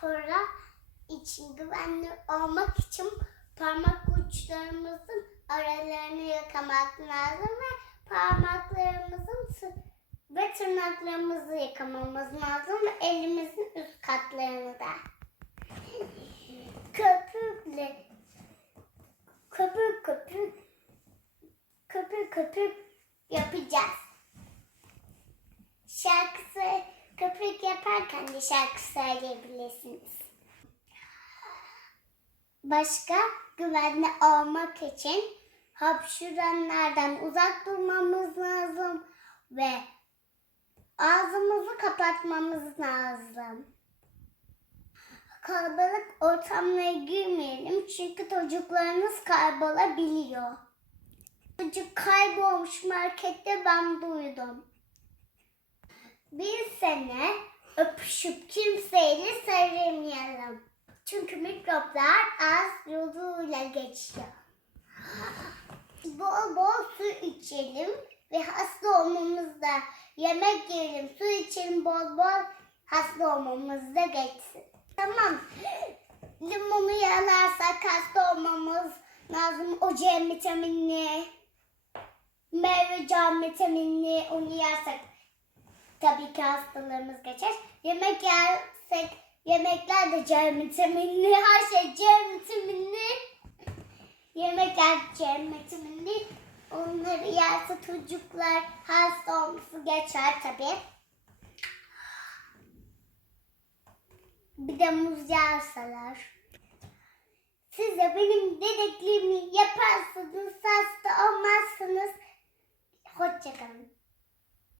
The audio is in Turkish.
spora için güvenli olmak için parmak uçlarımızın aralarını yıkamak lazım ve parmaklarımızın ve tırnaklarımızı yıkamamız lazım ve elimizin üst katlarını da. Köpükle köpük köpük köpük köpük yapacağız. Şarkısı de şarkı söyleyebilirsiniz. Başka güvenli olmak için hapşuranlardan uzak durmamız lazım ve ağzımızı kapatmamız lazım. Kalabalık ortamlara girmeyelim çünkü çocuklarınız kaybolabiliyor. Çocuk kaybolmuş markette ben duydum. Bir sene öpüşüp kimseyle sarılmayalım. Çünkü mikroplar ağız yoluyla geçiyor. Bol bol su içelim ve hasta olmamızda yemek yiyelim, su içelim bol bol hasta olmamız da geçsin. Tamam. Limonu yalarsak hasta olmamız lazım. O C vitaminli, meyve can vitaminli onu yersek tabii ki hastalarımız geçer. Yemek yersek yemekler de C vitaminli. Her şey C vitaminli. Yemekler C vitaminli. Onları yerse çocuklar hasta olması geçer tabii. Bir de muz yerseler. Siz de benim dediklerimi yaparsanız hasta olmazsınız. Hoşçakalın.